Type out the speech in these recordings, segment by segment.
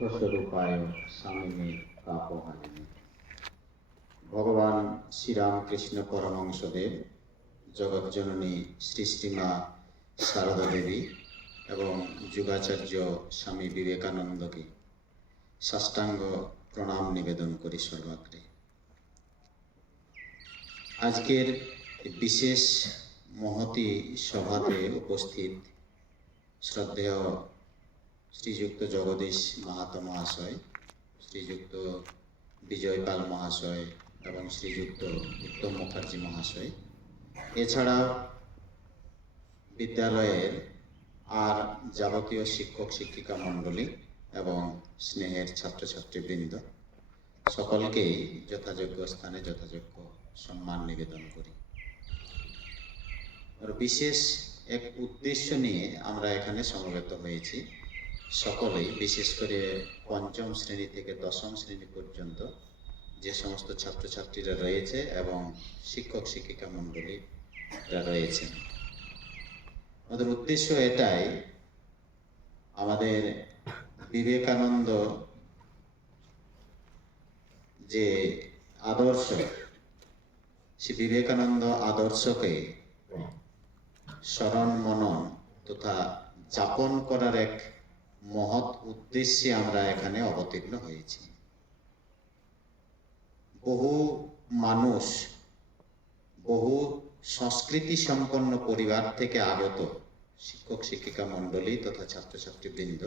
स्वरूपाय स्वामिने कापोहारिणे। भगवान श्रीरामकृष्ण परमहंसदेव, जगज्जननी श्री श्रीमा शारदा देवी एवं युगाचार्य स्वामी विवेकानंद के साष्टांग प्रणाम निवेदन करी सर्वाग्रे। आजकेर विशेष महती सभाते उपस्थित श्रद्धेय श्रीजुक्त जगदीश माहातो महाशय, श्रीजुक्त विजयपाल महाशय एवं श्रीजुक्त उत्तम मुखार्जी महाशय, एछाड़ा विद्यालयेर आर जाबतीय शिक्षक शिक्षिका मंडली एवं स्नेहेर छात्र छात्रीबृंद सकलके यथायोग्य स्थाने यथायोग्य सम्मान निवेदन करी। और विशेष एक उद्देश्य निये आमरा एखाने समवेत हयेछि। सकलेई विशेष करे पंचम श्रेणी थेके दशम श्रेणी पर्यन्त जे समस्त छात्र छात्रीरा रयेछे एवं शिक्षक शिक्षिका मंडलीरा रयेछे। आमादेर उद्देश्य एटाई, आमादेर विवेकानंद जे आदर्श, से विवेकानंद आदर्श के स्मरण मनन तथा जापन करार एक महत् उद्देश्ये आमरा एखाने अवतीर्ण हयेछि। बहु मानुष बहु संस्कृति सम्पन्न परिवार थेके आगत शिक्षक शिक्षिका मंडली तथा छात्र छात्रीबृंद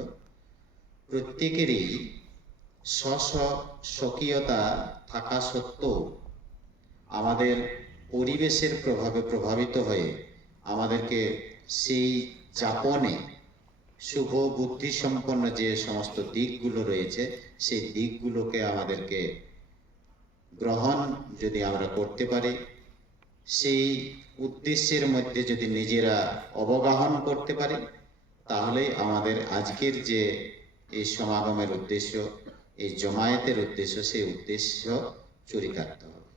प्रत्येकेरई स्व स्वकीयता थाका सत्त्वेও आमादेर परिवेशेर प्रभावे प्रभावित हये आमादेरके सेई जापने शुभ बुद्धि सम्पन्न जे समस्त दिकगुलो रयेछे सेई दिकगुलोके आमादेरके ग्रहण यदि आमरा करते पारी, सेई उद्देश्येर मध्य यदि निजेरा अवगाहन करते पारी, ताहलेई आमादेर आजकेर जे এই সমাগমের উদ্দেশ্য, এই জমায়েতের উদ্দেশ্য, সেই উদ্দেশ্য চরিতার্থ হবে।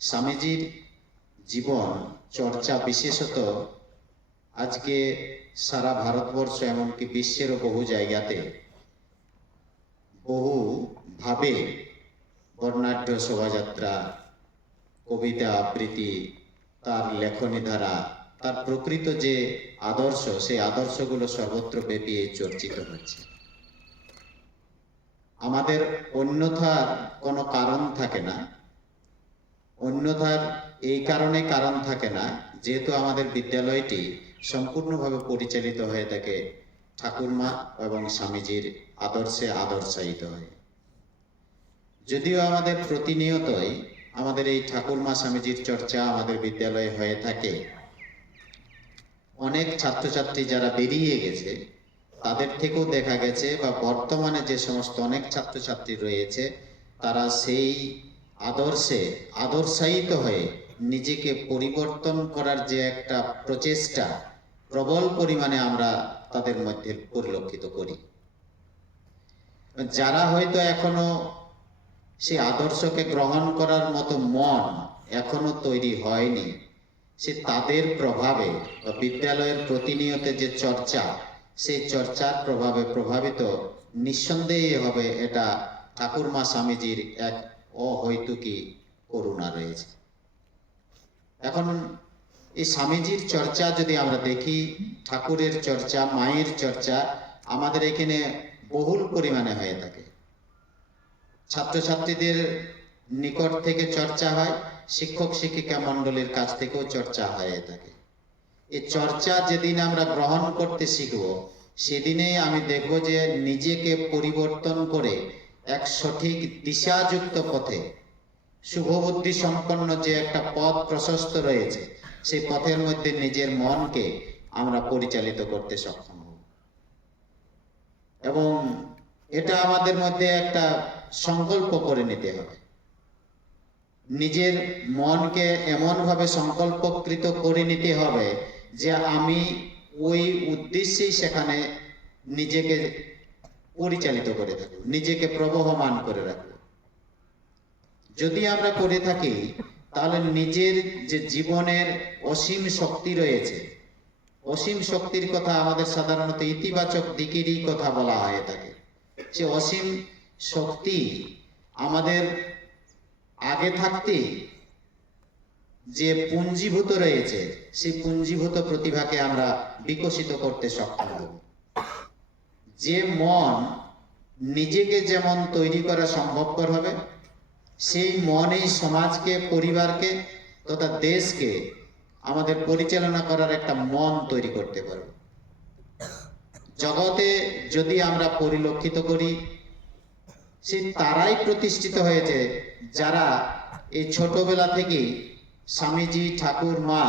স্বামীজির জীবন চর্চা বিশেষত আজকে সারা ভারতবর্ষ এমনকি বিশ্বেরও বহু জায়গাতে বহু ভাবে বর্ণাঢ্য শোভাযাত্রা, কবিতা আবৃত্তি, তার লেখনী ধারা, তার প্রকৃত যে আদর্শ, সেই আদর্শগুলো সর্বত্র ব্যাপী চর্চিত হচ্ছে। আমাদের অন্যথার কোনো কারণ থাকে না, অন্যথার এই কারণে কারণ থাকে না যেহেতু আমাদের বিদ্যালয়টি সম্পূর্ণভাবে পরিচালিত হয়ে থাকে ঠাকুরমা এবং স্বামীজির আদর্শে আদর্শায়িত হয়। যদিও আমাদের প্রতিনিয়তই আমাদের এই ঠাকুরমা স্বামীজির চর্চা আমাদের বিদ্যালয়ে হয়ে থাকে, অনেক ছাত্রছাত্রী যারা বেরিয়ে গেছে তাদের থেকেও দেখা গেছে বা বর্তমানে যে সমস্ত অনেক ছাত্রছাত্রী রয়েছে তারা সেই আদর্শে আদর্শায়িত হয়ে নিজেকে পরিবর্তন করার যে একটা প্রচেষ্টা প্রবল পরিমাণে আমরা তাদের মধ্যে পরিলক্ষিত করি। যারা হয়তো এখনো সেই আদর্শকে গ্রহণ করার মতো মন এখনো তৈরি হয়নি, সে তাদের প্রভাবে বা বিদ্যালয়ের প্রতিনিয়ত যে চর্চা, সেই চর্চার প্রভাবে প্রভাবিত নিঃসন্দেহে হবে এটা ঠাকুরমা স্বামীজির এক অহৈতুকী করুণা রয়েছে। এখন এই স্বামীজির চর্চা যদি আমরা দেখি, ঠাকুরের চর্চা, মায়ের চর্চা আমাদের এখানে বহুল পরিমাণে হয়ে থাকে। ছাত্রছাত্রীদের নিকট থেকে চর্চা হয়, শিক্ষক শিক্ষিকা মণ্ডলীর কাছ থেকেও চর্চা হয়ে থাকে। এই চর্চা যেদিন আমরা গ্রহণ করতে শিখব, সেদিনে আমি দেখব যে নিজেকে পরিবর্তন করে এক সঠিক দিশাযুক্ত পথে, শুভবুদ্ধি সম্পন্ন যে একটা পথ প্রশস্ত রয়েছে, সেই পথের মধ্যে নিজের মনকে আমরা পরিচালিত করতে সক্ষম হব। এবং এটা আমাদের মধ্যে একটা সংকল্প করে নিতে হবে। নিজের মনকে এমনভাবে সংকল্পকৃত করে নিতে হবে যে আমি ওই উদ্দেশ্যেই সেখানে নিজেকে পরিচালিত করে থাকব, নিজেকে প্রবহমান করে রাখব। যদি আমরা করে থাকি তাহলে নিজের যে জীবনের অসীম শক্তি রয়েছে, অসীম শক্তির কথা আমাদের সাধারণত ইতিবাচক দিকেরই কথা বলা হয়ে থাকে। সে অসীম শক্তি আমাদের আগে থাকতে যে পুঞ্জীভূত রয়েছে, সেই পুঞ্জীভূত প্রতিভাকে আমরা বিকশিত করতে সক্ষম হব। যে মন নিজেকে যেমন তৈরি করা সম্ভবপর হবে, সেই মন এই সমাজকে, পরিবারকে তথা দেশকে আমাদের পরিচালনা করার একটা মন তৈরি করতে পারবে। জগতে যদি আমরা পরিলক্ষিত করি, সেই তারাই প্রতিষ্ঠিত হয়েছে যারা এই ছোটবেলা থেকেই স্বামীজি, ঠাকুর মা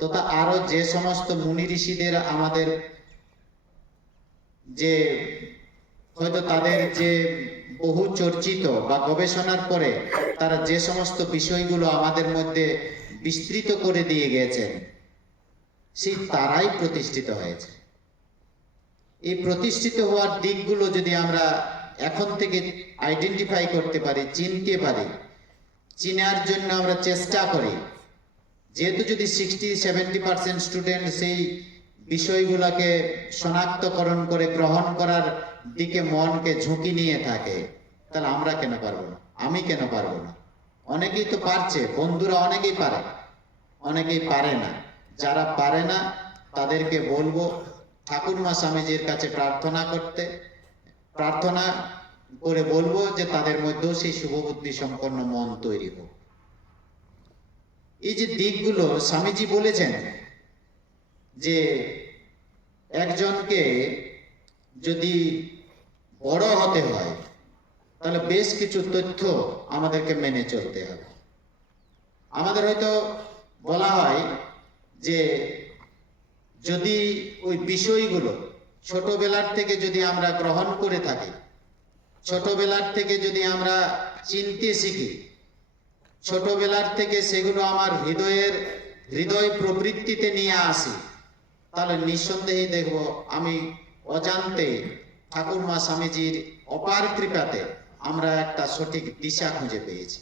তথা আরো যে সমস্ত মুনি ঋষিদের আমাদের যে হয়তো তাদের যে বহু চর্চিত বা গবেষণার পরে তারা যে সমস্ত বিষয়গুলো আমাদের মধ্যে বিস্তৃত করে দিয়ে গেছেন, সেই তারাই প্রতিষ্ঠিত হয়েছে। এই প্রতিষ্ঠিত হওয়ার দিকগুলো যদি আমরা এখন থেকে আইডেন্টিফাই করতে পারি, চিনতে পারি, চিনার জন্য আমরা চেষ্টা করি, যেহেতু যদি 60-70% স্টুডেন্ট সেই বিষয়গুলোকে শনাক্তকরণ করে গ্রহণ করার দিকে মনকে ঝুঁকি নিয়ে থাকে, তাহলে আমরা কেন পারবো না? আমি কেন পারবো না? অনেকেই তো পারছে, বন্ধুরা অনেকেই পারে, অনেকেই পারে না। যারা পারে না তাদেরকে বলবো ঠাকুরমা স্বামীজির কাছে প্রার্থনা করতে, প্রার্থনা করে বলবো যে তাদের মধ্যেও সেই শুভবুদ্ধি সম্পন্ন মন তৈরি হোক। এই যে দিকগুলো স্বামীজি বলেছেন যে একজনকে যদি বড় হতে হয় তাহলে বেশ কিছু তথ্য আমাদেরকে মেনে চলতে হবে। আমাদের হয়তো বলা হয় যে যদি ওই বিষয়গুলো ছোটবেলার থেকে যদি আমরা গ্রহণ করে থাকি, ছোটবেলার থেকে যদি আমরা চিনতে শিখি, ছোটবেলার থেকে সেগুলো আমার হৃদয় প্রবৃত্তিতে নিয়ে আসি, তাহলে নিঃসন্দেহে দেখব আমি অজান্তে ঠাকুরমা স্বামীজির অপার কৃপাতে আমরা একটা সঠিক দিশা খুঁজে পেয়েছি।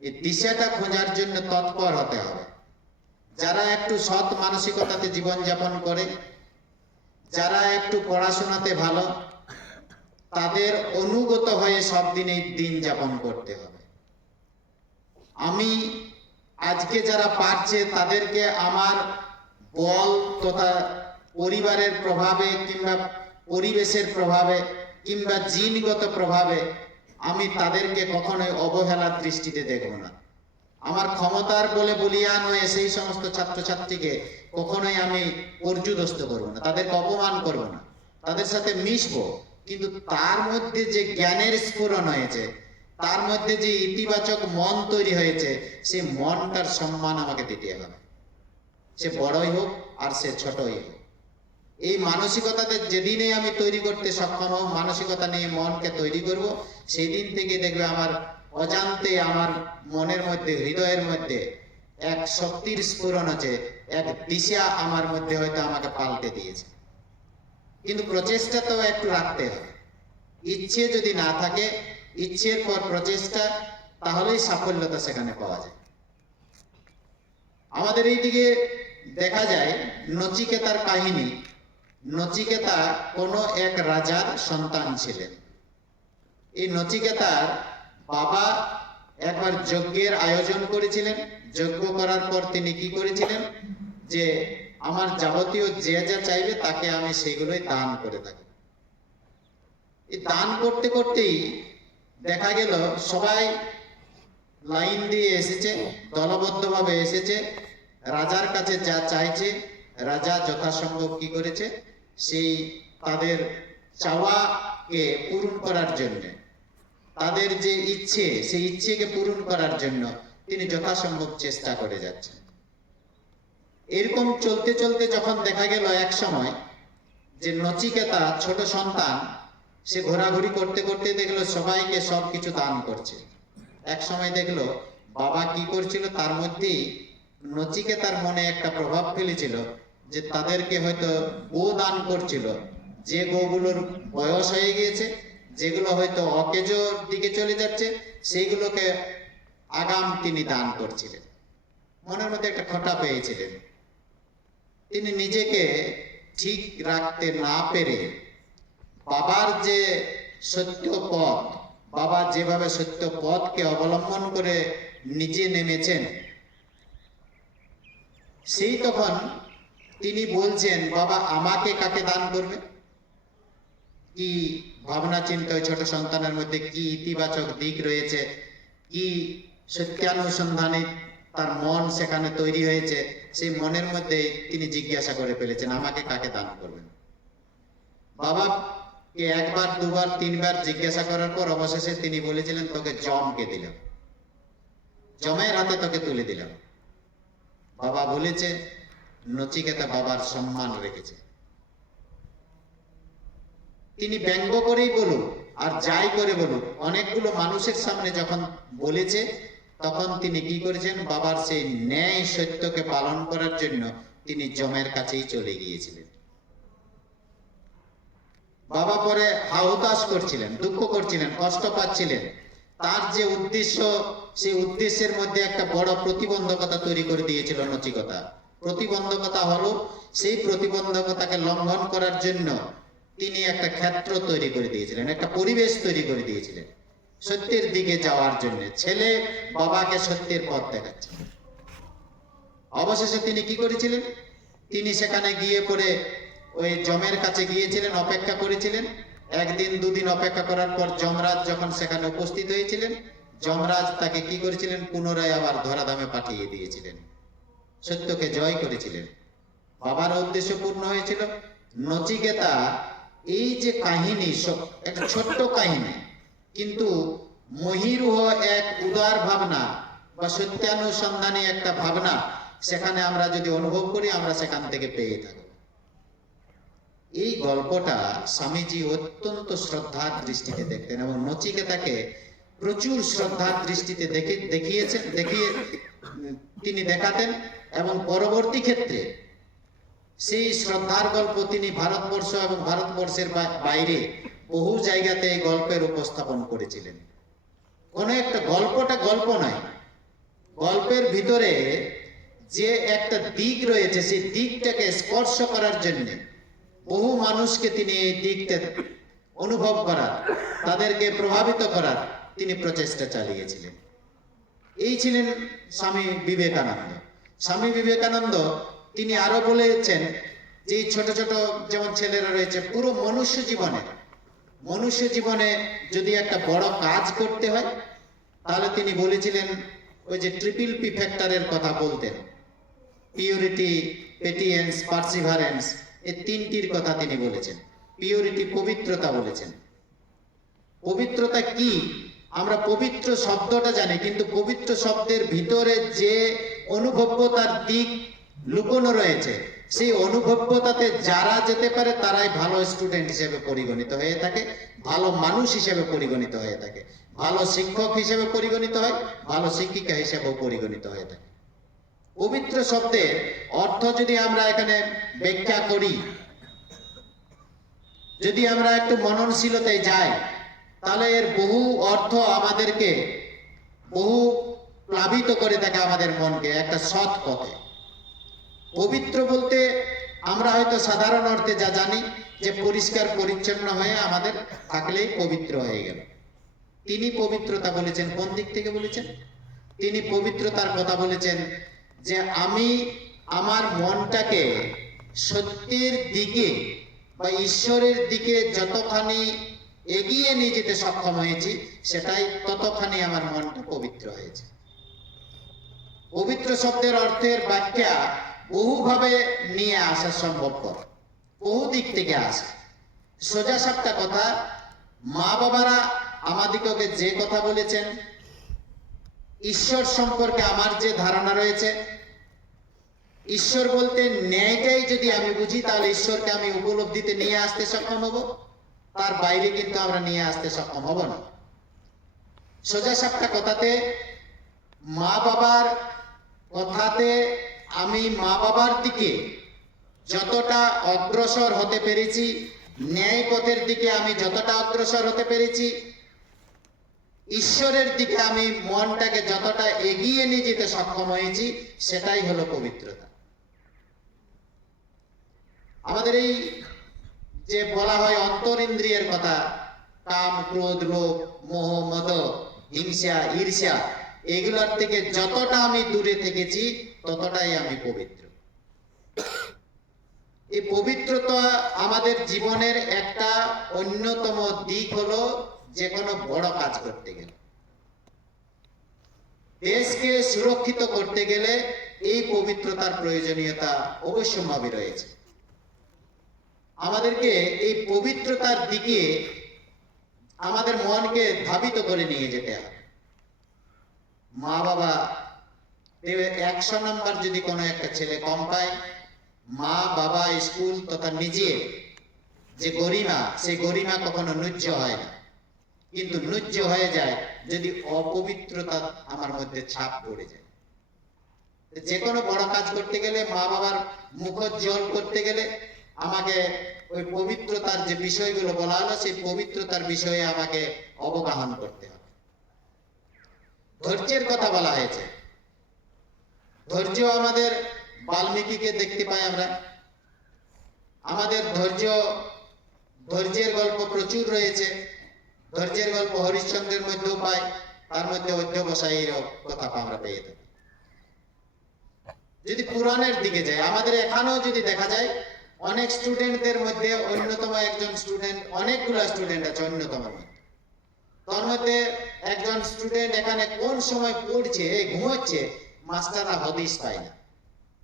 এই দিশাটা খোঁজার জন্য তৎপর হতে হবে। যারা একটু সৎ মানসিকতাতে জীবনযাপন করে, যারা একটু পড়াশোনাতে ভালো, তাদের অনুগত হয়ে সব দিন এই দিন যাপন করতে হবে। আমি আজকে যারা পারছে তাদেরকে আমার বল তথা পরিবারের প্রভাবে কিংবা পরিবেশের প্রভাবে কিংবা জিনগত প্রভাবে আমি তাদেরকে কখনোই অবহেলার দৃষ্টিতে দেখব না। আমার ক্ষমতার বলে বলিয়ান হয়ে সেই সমস্ত ছাত্রছাত্রীকে কখনোই আমি পর্যুদস্ত করব না, তাদেরকে অপমান করব না, তাদের সাথে মিশবো, কিন্তু তার মধ্যে যে জ্ঞানের স্ফুরণ হয়েছে, তার মধ্যে যে ইতিবাচক মন তৈরি হয়েছে, সেই মনটার সম্মান আমাকে দিতে হবে। সে বড়ই হোক আর সে ছোটই হোক, এই মানসিকতাতে যেদিনে আমি তৈরি করতে সক্ষম হব, মানসিকতা নিয়ে মনকে তৈরি করব, সেই দিন থেকে দেখবে আমার অজান্তে আমার মনের মধ্যে, হৃদয়ের মধ্যে এক শক্তির স্ফুরণ আছে, এক দিশা আমার মধ্যে হয়তো আমাকে পাল্টে দিয়েছে। কিন্তু প্রচেষ্টা তো একটু রাখতে হবে। ইচ্ছে যদি না থাকে, ইচ্ছের পর প্রচেষ্টা, তাহলেই সাফল্যতা সেখানে পাওয়া যায়। আমাদের এইদিকে দেখা যায় নচিকেতার কাহিনী। নচিকেতা কোনো এক রাজার সন্তান ছিলেন। এই নচিকেতার বাবা একবার যজ্ঞের আয়োজন করেছিলেন। যজ্ঞ করার পর তিনি কি করেছিলেন, যে আমার যাবতীয় যে যা চাইবে তাকে আমি সেগুলোই দান করে থাকি। এই দান করতে করতেই দেখা গেল সবাই লাইন দিয়ে এসেছে, দলবদ্ধভাবে এসেছে, রাজার কাছে যা চাইছে রাজা যথাসম্ভব কি করেছে, সেই তাদের চাওয়াকে পূরণ করার জন্য, তাদের যে ইচ্ছে সেই ইচ্ছেকে পূরণ করার জন্য তিনি যথাসম্ভব চেষ্টা করে যাচ্ছেন। এরকম চলতে চলতে যখন দেখা গেল এক সময় যে নচিকেতা ছোট সন্তান, সে ঘোরাঘুরি করতে করতে দেখলো সবাইকে সবকিছু দান করছে। এক সময় দেখলো বাবা কি করছিল, তার মধ্যেই নচিকেতার মনে একটা প্রভাব ফেলেছিল যে তাদেরকে হয়তো গো দান করছিল, যে গোগুলোর বয়স হয়ে গিয়েছে, যেগুলো হয়তো অকেজোর দিকে চলে যাচ্ছে, সেইগুলোকে আগাম তিনি দান করছিলেন। মনের মধ্যে একটা খোঁটা পেয়েছিলেন। তিনি নিজেকে ঠিক রাখতে না পেরে বাবার যে সত্য পথ, বাবা যেভাবে সত্য পথকে অবলম্বন করে নিজে নেমেছেন, সেই তখন তিনি বলছেন, বাবা আমাকে কাকে দান করবে? কি ভাবনা চিন্তা ওই ছোট সন্তানের মধ্যে কি ইতিবাচক দিক রয়েছে, কি সত্যানুসন্ধানে তার মন সেখানে তৈরি হয়েছে, সেই মনের মধ্যে তিনি জিজ্ঞাসা করে ফেলেছেন, আমাকে কাকে দান করবেন? বাবাকে একবার দুবার তিনবার জিজ্ঞাসা করার পর অবশেষে তিনি বলেছিলেন, তোকে যমকে দিলাম, যমের হাতে তোকে তুলে দিলাম। বাবা বলেছে, নচিকেতা বাবার সম্মান রেখেছে। তিনি ব্যঙ্গ করেই বলুন আর যাই করে বলুন, অনেকগুলো মানুষের সামনে যখন বলেছে, তখন তিনি কি করেছেন, বাবার সেই ন্যায় সত্যকে পালন করার জন্য তিনি যমের কাছেই চলে গিয়েছিলেন। বাবা পরে হাহুতাশ করছিলেন, দুঃখ করছিলেন, কষ্ট পাচ্ছিলেন। তার যে উদ্দেশ্য, সেই উদ্দেশ্যের মধ্যে একটা বড় প্রতিবন্ধকতা তৈরি করে দিয়েছিল নচিকেতা। প্রতিবন্ধকতা হলো, সেই প্রতিবন্ধকতাকে লঙ্ঘন করার জন্য তিনি একটা ক্ষেত্র তৈরি করে দিয়েছিলেন, একটা পরিবেশ তৈরি করে দিয়েছিলেন সত্যের দিকে যাওয়ার জন্য। ছেলে বাবাকে সত্যের পথ দেখাচ্ছে। অবশেষে তিনি কি করেছিলেন, তিনি সেখানে গিয়ে পড়ে ওই যমের কাছে গিয়েছিলেন, অপেক্ষা করেছিলেন। একদিন দুদিন অপেক্ষা করার পর যমরাজ যখন সেখানে উপস্থিত হয়েছিলেন, যমরাজ তাকে কি করেছিলেন, পুনরায় আবার ধরাধামে পাঠিয়ে দিয়েছিলেন, সত্যকে জয় করেছিলেন। বাবার উদ্দেশ্য পূর্ণ হয়েছিল। নচিকেতা এই যে কাহিনী, একটা ছোট্ট কাহিনী, কিন্তু মহিরুহ এক উদার ভাবনা বা সত্যানুসন্ধানী একটা ভাবনা সেখানে আমরা যদি অনুভব করি, আমরা সেখান থেকে পেয়ে থাকি। এই গল্পটা স্বামীজি অত্যন্ত শ্রদ্ধার দৃষ্টিতে দেখতেন এবং নচিকেতাকে প্রচুর শ্রদ্ধার দৃষ্টিতে দেখিয়ে তিনি দেখাতেন। এবং পরবর্তী ক্ষেত্রে সেই শ্রদ্ধার গল্প তিনি ভারতবর্ষ এবং ভারতবর্ষের বাইরে বহু জায়গাতে এই গল্পের উপস্থাপন করেছিলেন। কোন একটা গল্পটা গল্প নয়, গল্পের ভিতরে যে একটা দিক রয়েছে, সেই দিকটাকে স্পর্শ করার জন্য বহু মানুষকে তিনি এই দিকটা অনুভব করার, তাদেরকে প্রভাবিত করার তিনি প্রচেষ্টা চালিয়েছিলেন। এই ছিলেন স্বামী বিবেকানন্দ। স্বামী বিবেকানন্দ তিনি আরো বলেছেন যে ছোট ছোট যেমন ছেলেরা রয়েছে, পুরো মনুষ্য জীবনে যদি একটা বড় কাজ করতে হয়, তাহলে তিনি বলেছিলেন ওই যে ট্রিপল পি ফ্যাক্টরের কথা বলতেন, পিউরিটি, পেটিয়েন্স, পার্সিভারেন্স, এই তিনটির কথা তিনি বলেছেন। পিউরিটি পবিত্রতা বলেছেন। পবিত্রতা কি? আমরা পবিত্র শব্দটা জানি, কিন্তু পবিত্র শব্দের ভিতরে যে অনুভব্যতার দিক লুকোনো রয়েছে, সেই অনুভব্যতাতে যারা যেতে পারে তারাই ভালো স্টুডেন্ট হিসেবে পরিগণিত হয়ে থাকে, ভালো মানুষ হিসেবে পরিগণিত হয়ে থাকে, ভালো শিক্ষক হিসেবে পরিগণিত হয়, ভালো শিক্ষিকা হিসেবেও পরিগণিত হয়ে থাকে। পবিত্র শব্দের অর্থ যদি আমরা এখানে ব্যাখ্যা করি, যদি আমরা একটু মননশীলতায় যাই, তাহলে এর বহু অর্থ আমাদেরকে বহু প্লাবিত করে থাকে, আমাদের মনকে একটা সৎ পথে। পবিত্র বলতে আমরা হয়তো সাধারণ অর্থে যা জানি যে পরিষ্কার পরিচ্ছন্ন হয়ে আমাদের থাকলেই পবিত্র হয়ে গেল। তিনি পবিত্রতা বলেছেন কোন দিক থেকে বলেছেন? তিনি পবিত্রতার কথা বলেছেন যে আমি আমার মনটাকে সত্যের দিকে বা ঈশ্বরের দিকে যতখানি এগিয়ে নিয়ে যেতে সক্ষম হয়েছি, সেটাই ততখানি আমার মনটা পবিত্র হয়েছে। পবিত্র শব্দের অর্থের ব্যাখ্যা বহুভাবে নিয়ে আসা সম্ভবপর, বহু দিক থেকে আসে। সোজা সাপটা কথা, মা বাবারা আমাদিগকে যে কথা বলেছেন, ঈশ্বর সম্পর্কে আমার যে ধারণা রয়েছে, ঈশ্বর বলতে ন্যায়টাই যদি আমি বুঝি, তাহলে ঈশ্বরকে আমি উপলব্ধিতে নিয়ে আসতে সক্ষম হব, তার বাইরে কিন্তু আমরা নিয়ে আসতে সক্ষম হব না। সোজা সাপটা কথাতে মা বাবার কথাতে আমি মা বাবার দিকে যতটা অগ্রসর হতে পেরেছি, ন্যায় পথের দিকে আমি যতটা অগ্রসর হতে পেরেছি, ঈশ্বরের দিকে আমি মনটাকে যতটা এগিয়ে নিয়ে যেতে সক্ষম হয়েছি, সেটাই হলো পবিত্রতা। আমাদের এই যে বলা হয় অন্তরিন্দ্রিয়ের কথা, কাম, ক্রোধ, লোভ, মোহ, মদ, হিংসা, ঈর্ষা, এগুলোর থেকে যতটা আমি দূরে থেকেছি ততটাই আমি পবিত্র। এই পবিত্রতা আমাদের জীবনের একটা অন্যতম দিক হলো যে কোনো বড় কাজ করতে গেলে, দেশকে সুরক্ষিত করতে গেলে এই পবিত্রতার প্রয়োজনীয়তা অবশ্যম্ভাবী রয়েছে। আমাদেরকে এই পবিত্রতার দিকে আমাদের মনকে ধাবিত করে নিয়ে যেতে হবে। মা বাবা 100 নম্বর যদি কোনো একটা ছেলে কম পায়, মা বাবা, স্কুল তথা নিজের যে গরিমা, সেই গরিমা কখনো ন্যূজ্য হয় না, কিন্তু ন্যূজ্য হয়ে যায় যদি অপবিত্রতা আমার মধ্যে ছাপ পড়ে যায়। যে কোনো বড় কাজ করতে গেলে, মা বাবার মুখোজ্জ্বল করতে গেলে আমাকে ওই পবিত্রতার যে বিষয়গুলো বলা হলো সেই পবিত্রতার বিষয়ে আমাকে অবগাহন করতে হবে। ধৈর্যের কথা বলা হয়েছে। ধৈর্য আমাদের বাল্মীকিকে দেখতে পাই আমরা। আমাদের ধৈর্যের গল্প প্রচুর রয়েছে। ধৈর্যের গল্প হরিশ্চন্দ্রের মধ্যেও পাই, তার মধ্যে অধ্যবসায়ীর কথা আমরা পেয়ে থাকি। যদি পুরাণের দিকে যাই, আমাদের এখানেও যদি দেখা যায়, অনেক স্টুডেন্টদের মধ্যে অন্যতম একজন স্টুডেন্ট, অনেকগুলো স্টুডেন্ট আছে অন্যতম মধ্যে, তার মধ্যে একজন স্টুডেন্ট এখানে কোন সময় পড়ছে, ঘুমোচ্ছে, মাস্টাররা হদিস পায় না,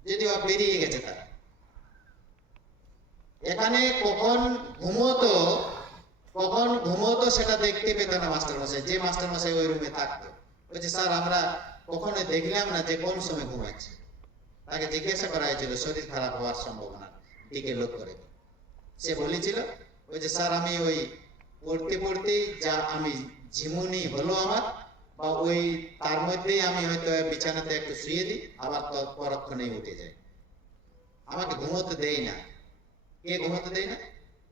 যদিও বেরিয়ে গেছে তারা। এখানে কখন ঘুমোতো সেটা দেখতে পেত না মাস্টার মশাই। যে মাস্টার মশাই ওই রুমে থাকতো, বলছে স্যার আমরা কখনো দেখলাম না যে কোন সময় ঘুমাচ্ছে। তাকে জিজ্ঞাসা করা হয়েছিল শরীর খারাপ হওয়ার সম্ভাবনার দিকে লক্ষ্য করে। সে বলেছিল ওই যে স্যার আমি ওই পড়তে পড়তেই যা আমি ঝিমুনি হলো আমার, বা ওই তার মধ্যেই আমি হয়তো বিছানাতে একটু শুয়ে দিই, আবার পরক্ষণেই উঠে যায়, আমাকে ঘুমোতে দেয় না। কে ঘুমোতে দেয় না?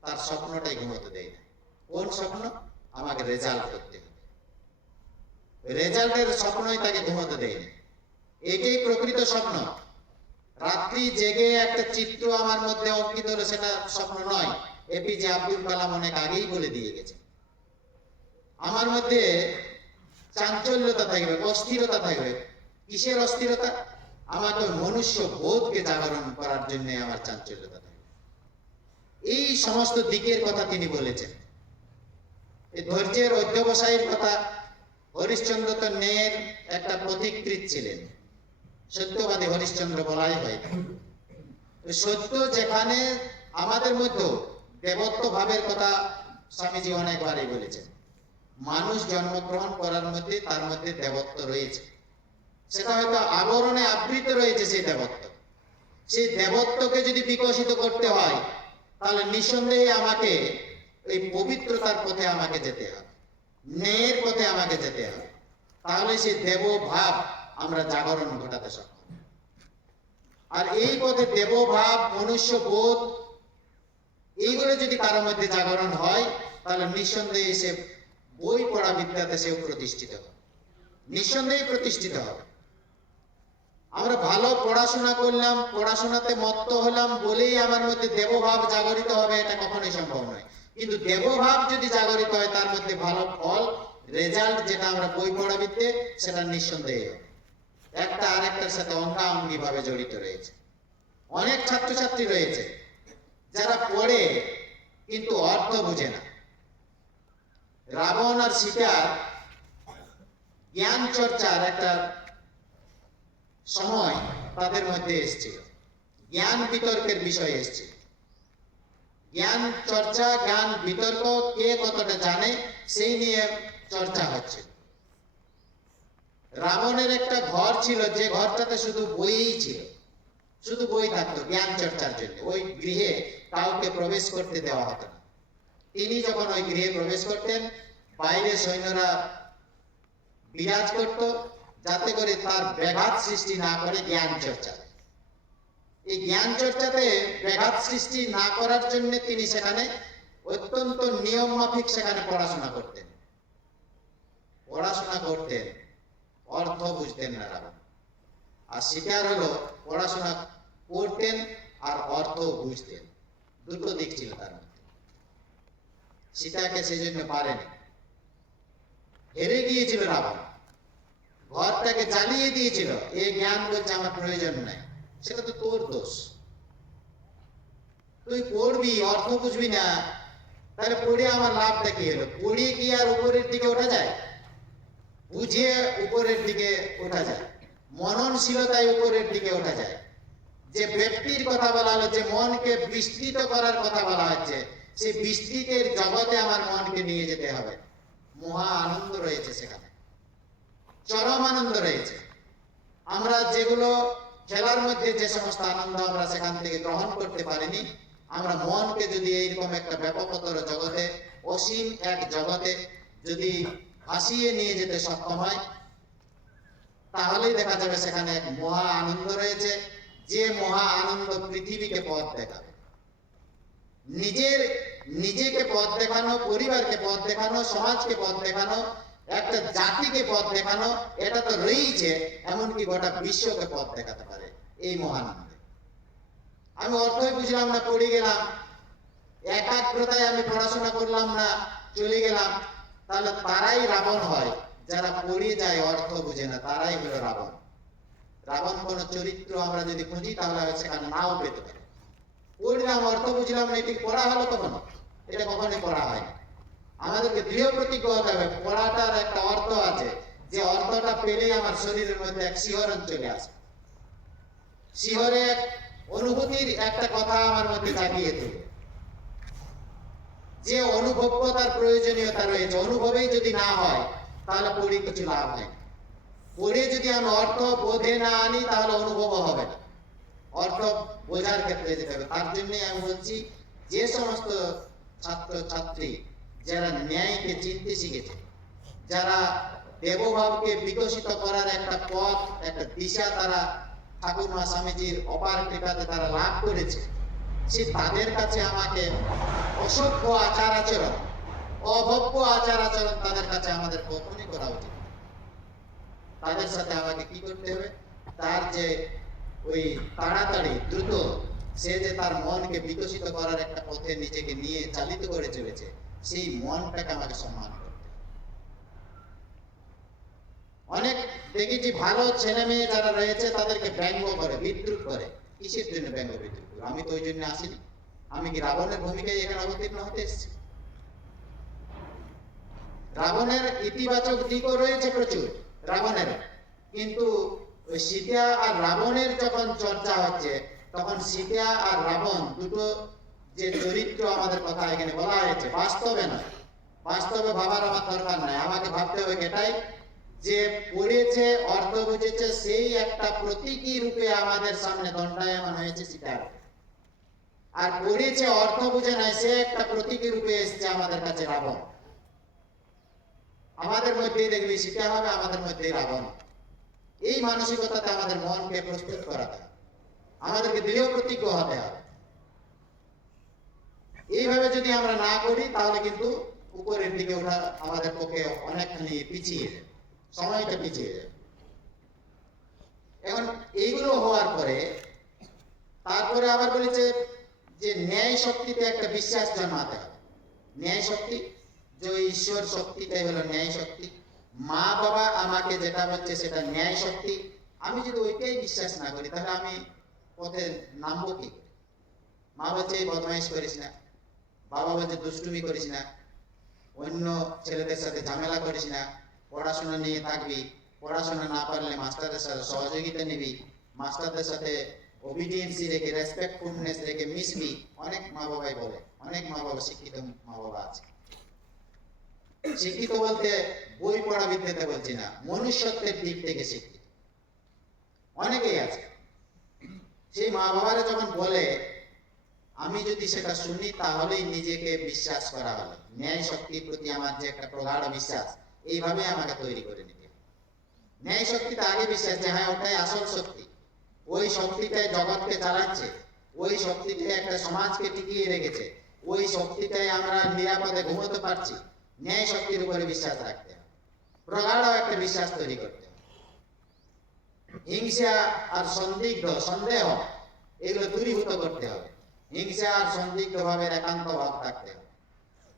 তার স্বপ্নটাই ঘুমোতে দেয় না। কোন স্বপ্ন? আমাকে রেজাল্ট করতে হবে, রেজাল্টের স্বপ্নই তাকে ঘুমোতে দেয় না। এটাই প্রকৃত স্বপ্ন। রাত্রি জেগে একটা চিত্র আমার মধ্যে অঙ্কিত হলো, সেটা স্বপ্ন নয়। এপিজে আব্দুল কালাম অনেক আগেই বলে দিয়ে গেছে। আমার মধ্যে চাঞ্চল্যতা থাকবে, অস্থিরতা থাকবে। কিসের অস্থিরতা? আমাকে মনুষ্য বোধকে জাগরণ করার জন্য আমার চাঞ্চল্যতা থাকবে। এই সমস্ত দিকের কথা তিনি বলেছেন। এই ধৈর্যের অধ্যবসায়ের কথা। হরিশ্চন্দ্র তো ন্যায়ের একটা পথিকৃৎ ছিলেন, সত্যবাদী হরিশ্চন্দ্র বলাই হয়। সত্য যেখানে আমাদের মধ্যে দেবত্ব ভাবের কথা স্বামীজি অনেকবারই বলেছেন। মানুষ জন্মগ্রহণ করার মধ্যে তার মধ্যে দেবত্ব রয়েছে, সেটা হয়তো আবরণে আবৃত রয়েছে। সেই দেবত্বকে যদি বিকশিত করতে হয়, তাহলে নিঃসন্দেহে আমাকে এই পবিত্রতার পথে আমাকে যেতে হবে, ন্যায়ের পথে আমাকে যেতে হবে। তাহলে সেই দেবভাব আমরা জাগরণ ঘটাতে সক্ষম। আর এই পথে দেবভাব, মনুষ্যবোধ, এইগুলো যদি কারোর মধ্যে জাগরণ হয়, তাহলে নিঃসন্দেহে সে বই পড়া বিদ্যাতে সেও প্রতিষ্ঠিত হবে, নিঃসন্দেহে প্রতিষ্ঠিত হবে। আমরা ভালো পড়াশোনা করলাম, পড়াশোনাতে মত্ত হলাম বলেই আমার মধ্যে দেবভাব জাগরিত হবে, এটা কখনোই সম্ভব নয়। কিন্তু দেবভাব যদি জাগরিত হয়, তার মধ্যে ভালো ফল, রেজাল্ট, যেটা আমরা বই পড়া বিদ্যে, সেটা নিঃসন্দেহে হবে। একটা আরেকটার সাথে অঙ্গাঅঙ্গি ভাবে জড়িত রয়েছে। অনেক ছাত্রছাত্রী রয়েছে যারা পড়ে কিন্তু অর্থ বুঝে না। রাবণ আর সীতার জ্ঞান চর্চার একটা সময় তাদের মধ্যে এসেছিল, জ্ঞান বিতর্কের বিষয় এসেছিল। জ্ঞান চর্চা, জ্ঞান বিতর্ক, কে কতটা জানে সেই নিয়ে চর্চা হচ্ছে। রাবণের একটা ঘর ছিল, যে ঘরটাতে শুধু বইই ছিল, শুধু বই থাকতো জ্ঞান চর্চার জন্য। ওই গৃহে কাউকে প্রবেশ করতে দেওয়া হতো না। তিনি যখন ওই গৃহে প্রবেশ করতেন, বাইরে সৈন্যরা বিরাজ করত, যাতে করে তার ব্যাঘাত সৃষ্টি না করে জ্ঞান চর্চা। এই জ্ঞান চর্চাতে ব্যাঘাত সৃষ্টি না করার জন্য তিনি সেখানে অত্যন্ত নিয়ম মাফিক সেখানে পড়াশোনা করতেন। অর্থ বুঝতেন না রাবণ। আর শিকার হলো পড়াশোনা করতেন আর অর্থ বুঝতেন, দুটো দিক ছিল তার মধ্যে। সীতাকে সেই জন্য পারেনি, হেরে গিয়েছিল রাবণ, ঘরটাকে জ্বালিয়ে দিয়েছিল। এই জ্ঞান বলছে আমার প্রয়োজন নাই, সেটা তো তোর দোষ। তুই পড়বি, অর্থ বুঝবি না, তাহলে পড়ে আমার লাভটা কি হলো? পড়ে কি আর উপরের দিকে ওঠা যায়? বুঝে উপরের দিকে ওঠা যায়, মননশীলতায় উপরের দিকে ওঠা যায়। যে ব্যক্তির কথা বলা হলো, যে মনকে বিস্তৃত করার কথা বলা হচ্ছে, সেই বিস্তৃতের জগতে আমার মনকে নিয়ে যেতে হবে। মহা আনন্দ রয়েছে সেখানে, চরম আনন্দ রয়েছে। আমরা যেগুলো খেলার মধ্যে যে সমস্ত আনন্দ আমরা সেখান থেকে গ্রহণ করতে পারিনি, আমরা মনকে যদি এইরকম একটা ব্যাপকতর জগতে, অসীম এক জগতে যদি ভাসিয়ে নিয়ে যেতে সক্ষম হয়, তাহলেই দেখা যাবে সেখানে এক মহা আনন্দ রয়েছে, যে মহা আনন্দ পৃথিবীকে পথ দেখাবে। নিজেকে পথ দেখানো, পরিবারকে পথ দেখানো, সমাজকে পথ দেখানো, একটা জাতিকে পথ দেখানো, এটা তো রয়েছে, এমনকি গোটা বিশ্বকে পথ দেখাতে পারে এই মহানন্দে। আমি অর্থই বুঝলাম না, পড়ে গেলাম, একাগ্রতায় আমি পড়াশোনা করলাম না, চলে গেলাম, তাহলে তারাই রাবণ হয়। যারা পড়ে যায়, অর্থ বুঝে না, তারাই হলো রাবণ। রাবণ কোন চরিত্র আমরা যদি খুঁজি তাহলে সেখানে নাও পেতে পারি। পড়লাম, অর্থ বুঝলাম না, এটি পড়া হলো কখনো? এটা কখনোই পড়া হয় না। আমাদেরকে দৃঢ় প্রতিজ্ঞ হতে হবে, পড়াটার একটা অর্থ আছে, যে অর্থটা পেলেই আমার শরীরের মধ্যে এক শিহরণ চলে আসে, শিহরের অনুভূতির একটা কথা আমার মধ্যে জাগিয়ে দেবে। যে অনুভবতার প্রয়োজনীয়তা রয়েছে, অনুভবেই যদি না হয় তাহলে পড়ে কিছু লাভ নেই। পড়ে যদি আমি অর্থ বোধে না আনি তাহলে অনুভব হবে না, অর্থ বোঝার ক্ষেত্রে যেতে হবে। তার জন্য আমি বলছি, যে সমস্ত ছাত্র ছাত্রী যারা ন্যায়কে চিনতে শিখেছে, যারা দেবভাবকে বিকশিত করার একটা পথ, একটা দিশা তারা ঠাকুরমা স্বামীজির অপার কৃপাতে তারা লাভ করেছে, সে তাদের কাছে আমাকে অসভ্য আচার আচরণ, অভব্য আচার আচরণ তাদের কাছে আমাদের কখনই করা উচিত। তাদের সাথে আমাকে কি করতে হবে? তার যে ওই তাড়াতাড়ি দ্রুত সে যে তার মনকে বিকশিত করার একটা পথে নিজেকে নিয়ে চালিত করে চলেছে, সেই মনটাকে আমাকে সম্মান করতে হবে। অনেক দেখেছি ভালো ছেলে মেয়ে যারা রয়েছে তাদেরকে ব্যঙ্গ করে, বিদ্রুপ করে। কিসের জন্য ব্যঙ্গ বিদ্রুপ করে? আমি তো ওই জন্য আসিনি। আমি কি রাবণের ভূমিকায় এখানে অবতীর্ণ হতে এসেছি? রাবণের ইতিবাচক দিকও রয়েছে প্রচুর রাবণের, কিন্তু ওই সীতা আর রাবণের যখন চর্চা হচ্ছে, তখন সীতা আর রাবণ দুটো যে চরিত্র আমাদের কথা এখানে বলা হয়েছে, বাস্তবে নয়, বাস্তবে ভাবার আমার দরকার নাই। আমাকে ভাবতে হবে এটাই, যে পড়েছে, অর্থ বুঝেছে, সেই একটা প্রতীকী রূপে আমাদের সামনে দণ্ডায়মান হয়েছে সীতা। আর পড়েছে, অর্থ বুঝে নাই, সে একটা প্রতীকী রূপে এসেছে আমাদের কাছে রাবণ। আমাদের মধ্যেই দেখবি সীতা হবে, আমাদের মধ্যেই রাবণ। এই মানসিকতাতে আমাদের মনকে প্রস্তুত করাতে হবে, আমাদেরকে দৃঢ় প্রতিজ্ঞ হতে হবে। এইভাবে যদি আমরা না করি তাহলে কিন্তু উপরের দিকে ওঠা আমাদের পক্ষে অনেকখানি পিছিয়ে যাবে, সময়টা পিছিয়ে যাবে। এখন এইগুলো হওয়ার পরে তারপরে আবার বলেছে যে ন্যায় শক্তিতে একটা বিশ্বাস জন্মাতে হবে। ন্যায় শক্তি, যে ঈশ্বর শক্তিটাই হলো ন্যায় শক্তি। মা বাবা আমাকে যেটা বলছে সেটা ন্যায় শক্তি। আমি যদি ওইটাই বিশ্বাস না করি তাহলে আমি পথে নামবো কি? মা বলছে এই বদমাইশ করিস না, বাবা বলছে দুষ্টুমি করিস না, অন্য ছেলেদের সাথে ঝামেলা করিস না, পড়াশোনা নিয়ে থাকবি, পড়াশোনা না পারলে মাস্টারের সাথে সহযোগিতা নিবি, মাস্টারদের সাথে ওবিডিয়েন্সি রেখে, রেসপেক্টফুলনেস রেখে মিশবি। অনেক মা বাবাই বলে, অনেক মা বাবা শিক্ষিত মা বাবা আছে। শিক্ষিত বলতে বই পড়া বিদ্যাতে বলছি না, মনুষ্যত্বের দিক থেকে শিক্ষিত অনেকেই আছে। সেই মা বাবারা যখন বলে, আমি যদি সেটা শুনি তাহলেই নিজেকে বিশ্বাস করা হলো। ন্যায় শক্তির প্রতি আমার যে একটা প্রগাঢ় বিশ্বাস, এইভাবে আমাকে তৈরি করে নিতে। ন্যায় শক্তিতে আগে বিশ্বাস যে হ্যাঁ ওটাই আসল শক্তি, ওই শক্তিটাই জগৎকে চালাচ্ছে, ওই শক্তিটাই একটা সমাজকে টিকিয়ে রেখেছে, ওই শক্তিটাই আমরা নিরাপদে ঘুমোতে পারছি। ন্যায় শক্তির উপরে বিশ্বাস রাখতে হবে, প্রগাঢ় একটা বিশ্বাস তৈরি করতে হবে। হিংসা আর সন্দেহ এগুলো দূরীভূত করতে হবে। হিংসা আর সন্দিগ্ধ ভাবের একান্ত ভাব থাকতে হবে।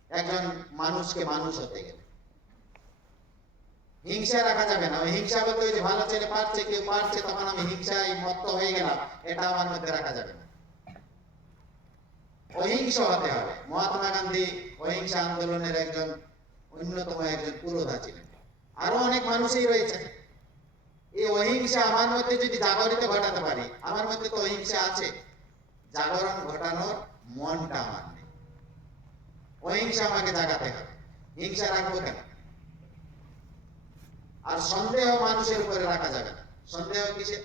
একজন মানুষকে মানুষ হতে গেলে হিংসা রাখা যাবে না। ওই হিংসা বলতে ওই যে ভালো ছেলে পারছে, কেউ পারছে, তখন আমি হিংসায় মত্ত হয়ে গেলাম, এটা আমার মধ্যে রাখা যাবে না। অহিংস হতে হবে। মহাত্মা গান্ধী অহিংসা আন্দোলনের একজন অন্যতম একজন পুরোধা ছিলেন। আরো অনেক মানুষই রয়েছে। এই অহিংসা আমার মধ্যে যদি জাগরিত ঘটাতে পারি, আমার মধ্যে তো অহিংসা আছে, জাগরণ ঘটানোর মনটা আমার নেই। অহিংসা আমাকে জাগাতে হবে। হিংসা রাখবো কেন? আর সন্দেহ মানুষের উপরে রাখা যাবে না। সন্দেহ কিসে?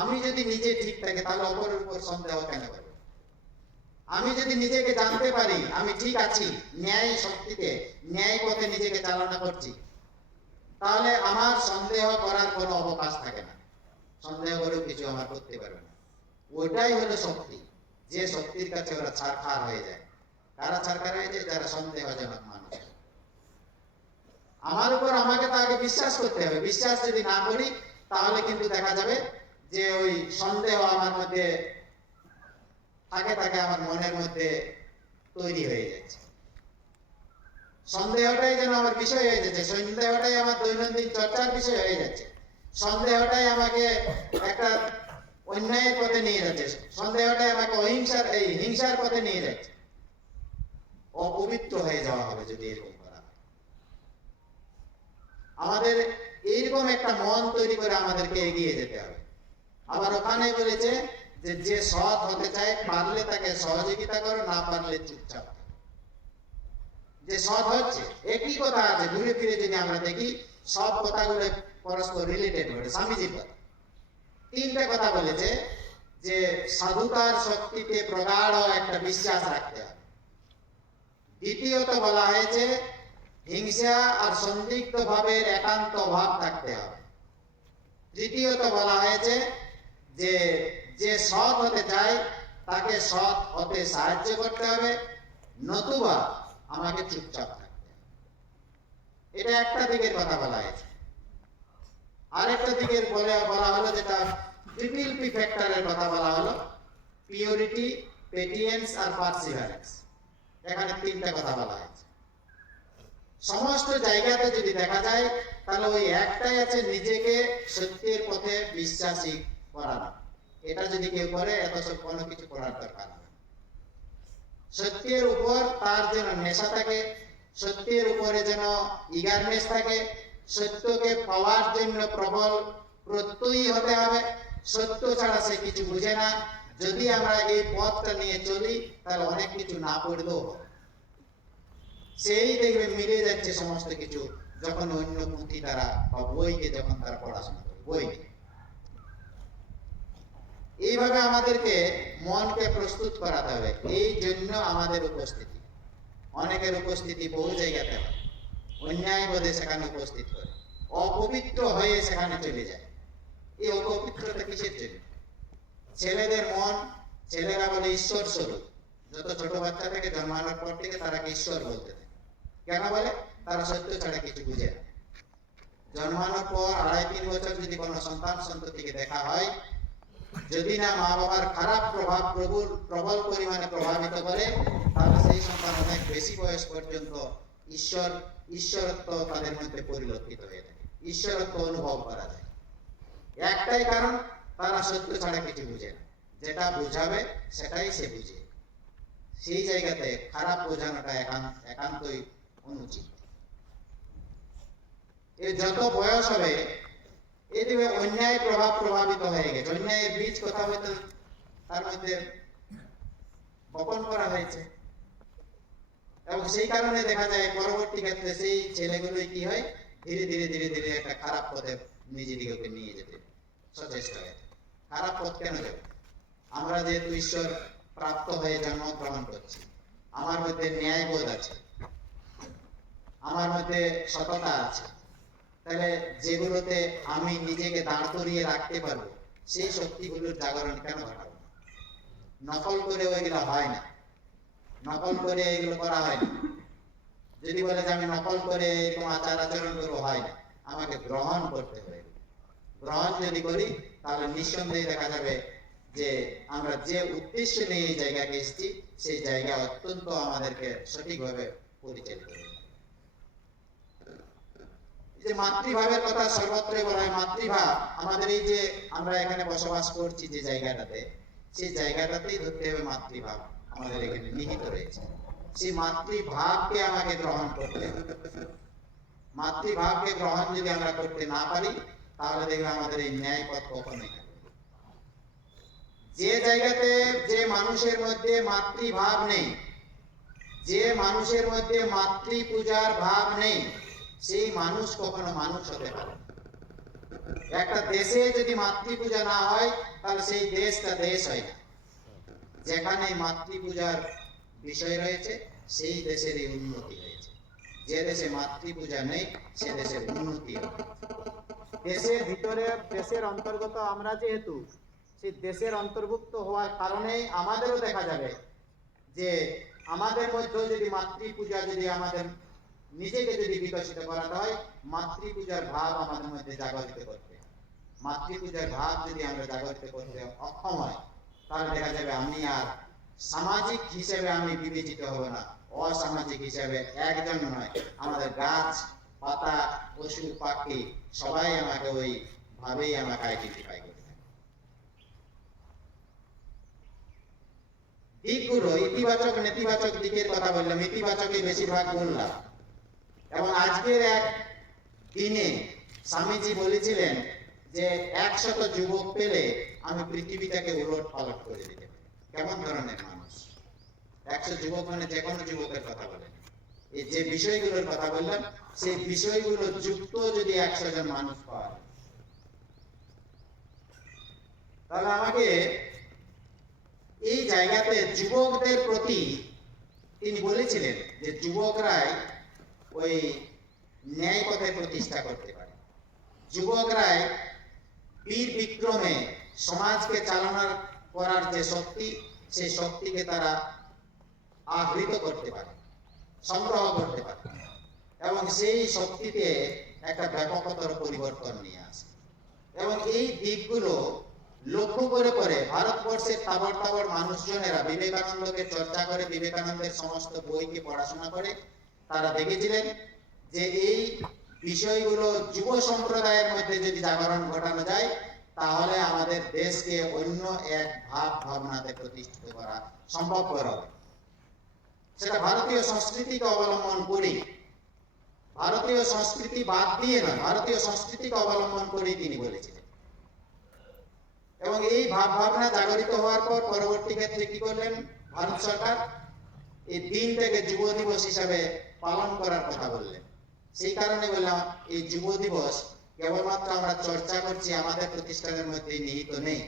আমি যদি নিজে ঠিক থাকে তাহলে অপরের উপর সন্দেহ কেন করব? আমি যদি নিজেকে জানতে পারি আমি ঠিক আছি, ন্যায় শক্তিতে ন্যায় পথে নিজেকে চালনা করছি, তাহলে আমার সন্দেহ করার কোনো অবকাশ থাকে না। সন্দেহ করেও কিছু আমার করতে পারবে না। ওটাই হলো শক্তি, যে শক্তির কাছে ওরা ছারখার হয়ে যায়। কারা ছারখার হয়ে যায়? যারা সন্দেহজনক মানুষ। আমার উপর আমাকে তাকে বিশ্বাস করতে হবে। বিশ্বাস যদি না করি তাহলে কিন্তু দেখা যাবে যে ওই সন্দেহ আমার মধ্যে থাকে আমার মনের মধ্যে তৈরি হয়ে যাচ্ছে। সন্দেহটাই যেন আমার বিষয় হয়ে যাচ্ছে, সন্দেহটাই আমার দৈনন্দিন চর্চার বিষয় হয়ে যাচ্ছে, সন্দেহটাই আমাকে একটা অন্যায়ের পথে নিয়ে যাচ্ছে, সন্দেহটাই আমাকে হিংসার পথে নিয়ে যাচ্ছে। অপবিত্র হয়ে যাওয়া হবে যদি এরকম করা হয়। আমাদের এইরকম একটা মন তৈরি করে আমাদেরকে এগিয়ে যেতে হবে। আবার ওখানে বলেছে যে সৎ হতে চায় পারলে তাকে সহযোগিতা করো, না পারলে চুপচাপ। যে সৎ হচ্ছে একই কথা আছে, ঘুরে ফিরে যদি আমরা দেখি সব কথাগুলো পরস্পর রিলেটেড হবে। স্বামীজির কথা তিনটা কথা বলেছে, যে সাধুতার শক্তিতে প্রগাঢ় একটা বিশ্বাস রাখতে হবে। দ্বিতীয়ত বলা হয়েছে হিংসা আর সন্দিগ্ধ ভাবের একান্ত অভাব থাকতে হবে। তৃতীয়ত বলা হয়েছে যে সৎ হতে চায় তাকে সৎ হতে সাহায্য করতে হবে, নতুবা আমাকে চুপচাপ থাকতে হবে। এটা একটা দিকের কথা বলা হয়েছে। আরেকটা দিকের বলা হলো যেটা ট্রিপল পি ফ্যাক্টরের কথা বলা হলো, পিওরিটি, পেটিয়েন্স আর পারসিভারেন্স। এখানে তিনটা কথা বলা হয়েছে। সমস্ত জায়গাতে যদি দেখা যায় তাহলে ওই একটাই আছে, নিজেকে সত্যের পথে বিশ্বাসী করানো। এটা যদি কেউ করে এত সব কোনো কিছু করার দরকার নেই। সত্যের উপর তার যেন নেশা থাকে, সত্যের উপরে যেন ইগারনেস থাকে, সত্যকে পাওয়ার জন্য প্রবল প্রত্যয়ী হতে হবে। সত্য ছাড়া সে কিছু বুঝে না। যদি আমরা এই পথটা নিয়ে চলি তাহলে অনেক কিছু না পড়লেও হবে। সেই দেখবে মিলে যাচ্ছে সমস্ত কিছু যখন অন্য পুঁথি দ্বারা বা বইকে যখন তারা পড়াশোনা করে, বই এইভাবে আমাদেরকে মনকে প্রস্তুত করাতে হবে। এই জন্য আমাদের উপস্থিতি, অনেকের উপস্থিতি বহু জায়গাতে হয়, অন্যায় বোধে সেখানে উপস্থিত হয়, অপবিত্র হয়ে সেখানে চলে যায়। এই অপবিত্রতা কিসের জন্য? ছেলেদের মন, ছেলেরা বলে ঈশ্বর স্বরূপ। যত ছোট বাচ্চা থেকে জন্মানোর পর থেকে তারা ঈশ্বর বলতে থাকে। কেন বলে? তারা সত্য ছাড়া কিছু বুঝে না। জন্মানোর পর 2.5-3 বছর যদি কোনো সন্তান সন্ততিকে দেখা হয়, যদি না মা বাবার খারাপ প্রভাব প্রবল পরিমাণে প্রভাবিত করে, তাহলে সেই সন্তান অনেক বেশি বয়স পর্যন্ত ঈশ্বরত্ব তাদের মধ্যে পরিলক্ষিত হয়ে থাকে, ঈশ্বরত্ব অনুভব করা যায়। একটাই কারণ, তারা সত্য ছাড়া কিছু বুঝে না। যেটা বুঝাবে সেটাই সে বুঝে। সেই জায়গাতে খারাপ বোঝানোটা একান্তই অনুচিত। এর যত বয়স হবে এই দিকে অন্যায় প্রভাবিত হয়ে গেছে। অন্যায়ের বীজ কোথাও হয়তো তার মধ্যে বপন করা হয়েছে, এবং সেই কারণে দেখা যায় পরবর্তী ক্ষেত্রে সেই ছেলেগুলোই কি হয়, ধীরে ধীরে একটা খারাপ পথে নিজেদিকে নিয়ে যেতে সচেষ্ট হয়। খারাপ পথ কেন যাবে? আমরা যেহেতু ঈশ্বর প্রাপ্ত হয়ে জন্মগ্রহণ করছি, আমার মধ্যে ন্যায়বোধ আছে, আমার মধ্যে সততা আছে, তাহলে যেগুলোতে আমি নিজেকে দাঁড় করিয়ে রাখতে পারবো সেই শক্তিগুলোর জাগরণ কেন ঘটাবো? নকল করে ওইগুলো হয় না, নকল করে এগুলো করা হয় না। যদি বলে যে আমি নকল করে এরকম আচার আচরণ করবো, হয় না। আমাকে গ্রহণ করতে হবে। গ্রহণ যদি করি তাহলে নিঃসন্দেহে দেখা যাবে যে আমরা যে উদ্দেশ্য নিয়ে এই জায়গাকে এসেছি সেই জায়গা অত্যন্ত আমাদেরকে সঠিকভাবে পরিচালিত হয়ে থাকে। এই যে মাতৃভাবের কথা সর্বত্রই বলা হয়, মাতৃভাব আমাদের এই যে আমরা এখানে বসবাস করছি যে জায়গাটাতে, সেই জায়গাটাতেই ধরতে হবে মাতৃভাব আমাদের এখানে নিহিত রয়েছে। সেই মাতৃভাবকে আমাকে গ্রহণ করতে হবে। মাতৃভাবকে গ্রহণ যদি আমরা করতে না পারি, তাহলে দেখবে আমাদের এই ন্যায় পথ কখনোই থাকবে না। যে জায়গাতে যে মানুষের মধ্যে মাতৃভাব নেই, যে মানুষের মধ্যে মাতৃ পূজার ভাব নেই, সেই মানুষ কখনো মানুষ হতে পারে না। একটা দেশে যদি মাতৃ পূজা না হয়, তাহলে সেই দেশটা দেশ হয় না। যেখানে মাতৃ পূজার বিষয় রয়েছে, সেই দেশেরই উন্নতি হয়েছে। যে দেশে মাতৃ পূজা নেই, সে দেশের উন্নতি হবে। দেশের ভিতরে, দেশের অন্তর্গত আমরা যেহেতু, সেই দেশের অন্তর্ভুক্ত হওয়ার কারণেই আমাদেরও দেখা যাবে যে আমাদের মধ্যেও যদি মাতৃ পূজা যদি আমাদের নিজেকে যদি বিকশিত করাতে হয়, মাতৃ পূজার ভাব আমাদের মধ্যে জাগরিত করতে হয়। মাতৃ পূজার ভাব যদি আমরা জাগরিত করতে অক্ষম হয়, তাহলে দেখা যাবে আমি আর সামাজিক হিসেবে আমি বিবেচিত হব না, অসামাজিক হিসেবে একজন নয়, আমাদের গাছ পাতা পশু পাখি সবাই আমাকে ওই ভাবেই আমাকে আইডেন্টিফাই করে থাকে। দিকগুলো ইতিবাচক নেতিবাচক দিকের কথা বললাম, ইতিবাচকে বেশিরভাগ বললাম। এবং আজকের এক দিনে স্বামীজি বলেছিলেন যে 100 যুবক পেলে আমি পৃথিবীটাকে উলট পালট করে দিতে পারি। কেমন ধরনের মানুষ? 100 যুবক মানে যে কোনো যুবকের কথা বলেন। এই যে বিষয়গুলোর কথা বললাম, সেই বিষয়গুলো যুক্ত যদি 100 জন মানুষ পাওয়া যায়, তাহলে আমাকে এই জায়গাতে যুবকদের প্রতি তিনি বলেছিলেন যে যুবকরাই ওই ন্যায় পথে প্রতিষ্ঠা করতে পারে। যুবকরাই বীর বিক্রমে সমাজকে চালনা করার যে শক্তি, সেই শক্তিকে তারা আহৃত করতে পারে, সংগ্রহ করতে পারে, এবং সেই শক্তিতে একটা ব্যাপকতর পরিবর্তন নিয়ে আসে। এবং এই দিকগুলো লক্ষ্য করে করে ভারতবর্ষের তাবড় তাবড় মানুষজনেরা বিবেকানন্দকে চর্চা করে, বিবেকানন্দের সমস্ত বইকে পড়াশোনা করে, তারা দেখেছিলেন যে এই বিষয়গুলো যুব সম্প্রদায়ের মধ্যে যদি জাগরণ ঘটানো যায়, তাহলে আমাদের দেশকে অন্য এক ভাব ভাবনাতে প্রতিষ্ঠিত করা সম্ভবপর হবে। সেটা ভারতীয় সংস্কৃতিকে অবলম্বন করি, ভারতীয় সংস্কৃতি বাদ দিয়ে নয়, ভারতীয় সংস্কৃতিকে অবলম্বন করেই তিনি বলেছিলেন। এবং এই ভাব ভাবনা জাগরিত হওয়ার পর পরবর্তী ক্ষেত্রে কি করলেন ভারত সরকার? এই দিনটাকে যুব দিবস হিসাবে পালন করার কথা বললেন। সেই কারণে বললাম এই যুব দিবস কেবলমাত্র আমরা চর্চা করছি, আমাদের প্রতিষ্ঠানের মধ্যে নিহিত নেই।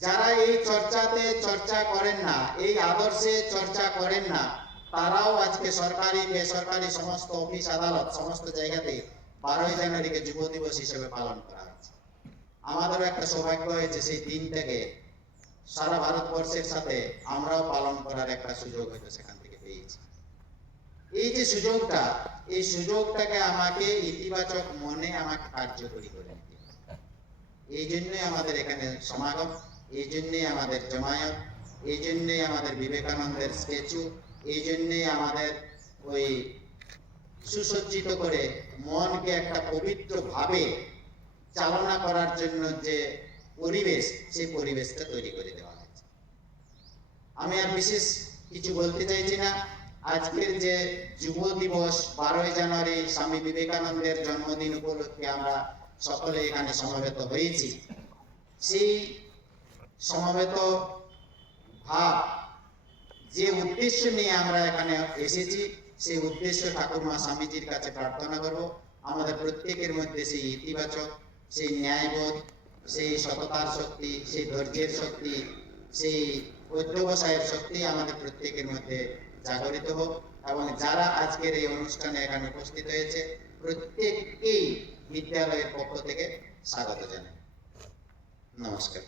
যারা এই চর্চাতে চর্চা করেন না, এই আদর্শে চর্চা করেন না, তারাও আজকে সরকারি বেসরকারি সমস্ত অফিস আদালত সমস্ত জায়গাতে 12ই জানুয়ারিকে যুব দিবস হিসেবে পালন করা হচ্ছে। আমাদেরও একটা সৌভাগ্য হয়েছে সেই দিনটাকে সারা ভারতবর্ষের সাথে আমরাও পালন করার একটা সুযোগ হয়তো সেখান থেকে পেয়েছি। এই যে সুযোগটা, এই সুযোগটাকে আমাকে ইতিবাচক মনে আমাকে কার্যকরী করে নিতে হবে। এই জন্যই আমাদের এখানে সমাগম, এই জন্যই আমাদের জমায়েত, এই জন্যই আমাদের বিবেকানন্দের স্ট্যাচু, এই জন্যই আমাদের ওই সুসজ্জিত করে মনকে একটা পবিত্র ভাবে চালনা করার জন্য যে পরিবেশ, সেই পরিবেশটা তৈরি করে দেওয়া হয়েছে। আমি আর বিশেষ কিছু বলতে চাইছি না। আজকের যে যুব দিবস 12ই জানুয়ারি স্বামী বিবেকানন্দের জন্মদিন উপলক্ষে আমরা সকলে এখানে সমবেত হয়েছি, সেই সমবেত ভাব যে উদ্দেশ্য নিয়ে আমরা এখানে এসেছি, সেই উদ্দেশ্য ঠাকুরমা স্বামীজির কাছে প্রার্থনা করব আমাদের প্রত্যেকের মধ্যে সেই ইতিবাচক, সেই ন্যায়বোধ, সেই সততার শক্তি, সেই ধৈর্যের শক্তি, সেই অধ্যবসায়ের শক্তি আমাদের প্রত্যেকের মধ্যে জাগরিত হোক। এবং যারা আজকের এই অনুষ্ঠানে এখানে উপস্থিত হয়েছে প্রত্যেককেই বিদ্যালয়ের পক্ষ থেকে স্বাগত জানাই। নমস্কার।